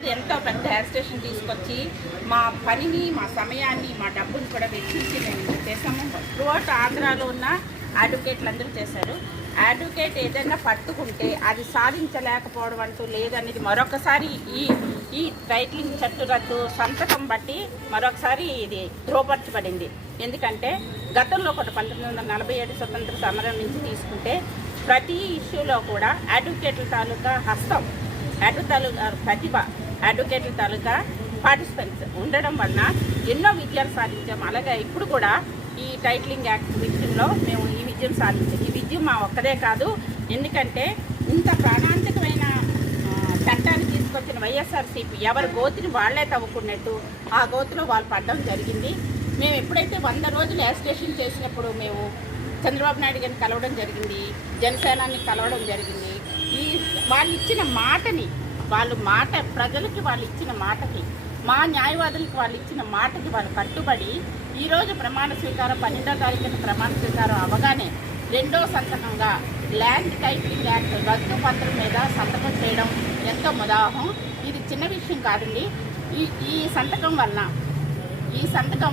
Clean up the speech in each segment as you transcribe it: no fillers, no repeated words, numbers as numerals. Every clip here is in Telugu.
ఎంతో పెద్ద హెయిర్ స్టేషన్ తీసుకొచ్చి మా పనిని, మా సమయాన్ని, మా డబ్బుని కూడా వెచ్చించి మేము చేసాము. త్రూఅవుట్ ఆంధ్రాలో ఉన్న అడ్వకేట్లు అందరూ చేశారు. అడ్వకేట్ ఏదైనా పట్టుకుంటే అది సాధించలేకపోవడం అంటూ లేదనేది మరొకసారి ఈ టైటిలింగ్ చట్టు రద్దు సంతకం బట్టి మరొకసారి ఇది ధ్రువపరచబడింది. ఎందుకంటే గతంలో కూడా 1947 స్వతంత్ర సమరం నుంచి తీసుకుంటే ప్రతి ఇష్యూలో కూడా అడ్వకేట్ల తాలూకా హస్తం, ప్రతిభ, అడ్వకేట్ల తాలూకా పార్టిసిపెంట్స్ ఉండడం వలన ఎన్నో విజయాలు సాధించాము. అలాగే ఇప్పుడు కూడా ఈ టైటిలింగ్ యాక్ట్ విషయంలో మేము ఈ విజయం సాధించాం. ఈ విజయం మా ఒక్కదే కాదు, ఎందుకంటే ఇంత ప్రాణాంతకమైన చట్టాన్ని తీసుకొచ్చిన వైఎస్ఆర్సీపీ ఎవరి గోతిని వాళ్లే తవ్వుకున్నట్టు ఆ గోతిలో వాళ్ళు పడడం జరిగింది. మేము ఎప్పుడైతే 100 రోజులు యాజిటేషన్ చేసినప్పుడు మేము చంద్రబాబు నాయుడు గారిని కలవడం జరిగింది, జనసేనాన్ని కలవడం జరిగింది. వాళ్ళు ఇచ్చిన మాటని, ప్రజలకి వాళ్ళు ఇచ్చిన మాటకి, మా న్యాయవాదులకి వాళ్ళు ఇచ్చిన మాటకి వాళ్ళు కట్టుబడి ఈరోజు ప్రమాణ స్వీకారం 12వ తారీఖున ప్రమాణ స్వీకారం అవగానే రెండో సంతకంగా ల్యాండ్ టైటిలింగ్ యాక్ట్ రద్దు పత్రం మీద సంతకం చేయడం ఎంతో ముదాహం. ఇది చిన్న విషయం కాదండి. ఈ సంతకం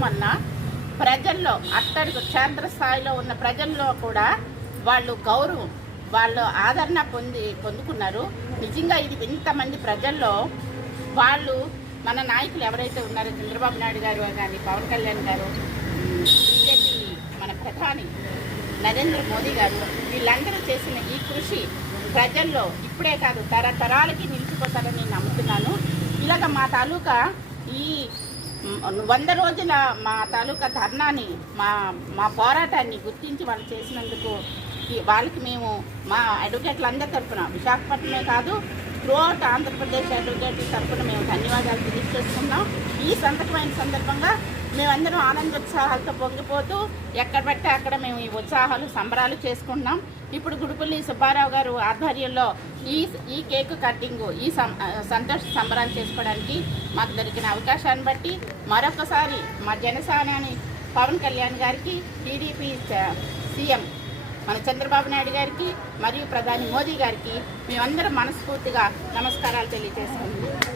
వలన ప్రజల్లో అట్టడుగు క్షేత్రస్థాయిలో ఉన్న ప్రజల్లో కూడా వాళ్ళు గౌరవం, వాళ్ళు ఆదరణ పొందుకున్నారు. నిజంగా ఇది ఇంతమంది ప్రజల్లో వాళ్ళు మన నాయకులు ఎవరైతే ఉన్నారో చంద్రబాబు నాయుడు గారు కానీ, పవన్ కళ్యాణ్ గారు, బీజేపీ మన ప్రధాని నరేంద్ర మోదీ గారు, వీళ్ళందరూ చేసిన ఈ కృషి ప్రజల్లో ఇప్పుడే కాదు తరతరాలకి నిలిచిపోతారని నేను నమ్ముతున్నాను. ఇలాగ మా తాలూకా ఈ 100 రోజుల మా తాలూకా ధర్నాన్ని, మా పోరాటాన్ని గుర్తించి వాళ్ళు చేసినందుకు వాళ్ళకి మేము మా అడ్వకేట్లందరి తరఫున, విశాఖపట్నమే కాదు త్రూఅవుట్ ఆంధ్రప్రదేశ్ అడ్వకేట్ల తరఫున మేము ధన్యవాదాలు తెలియజేస్తున్నాం. ఈ సంతకమైన సందర్భంగా మేమందరం ఆనందోత్సాహాలతో పొంగిపోతూ ఎక్కడ పడితే అక్కడ మేము ఈ ఉత్సాహాలు, సంబరాలు చేసుకుంటున్నాం. ఇప్పుడు గుడిపల్లి సుబ్బారావు గారు ఆధ్వర్యంలో ఈ కేక్ కటింగ్, ఈ సంతోష సంబరాలు చేసుకోవడానికి మాకు దొరికిన అవకాశాన్ని బట్టి మరొకసారి మా జనసేనాని పవన్ కళ్యాణ్ గారికి, టీడీపీ సీఎం మన చంద్రబాబు నాయుడు గారికి మరియు ప్రధాని మోదీ గారికి మేమందరం మనస్ఫూర్తిగా నమస్కారాలు తెలియజేస్తున్నాం.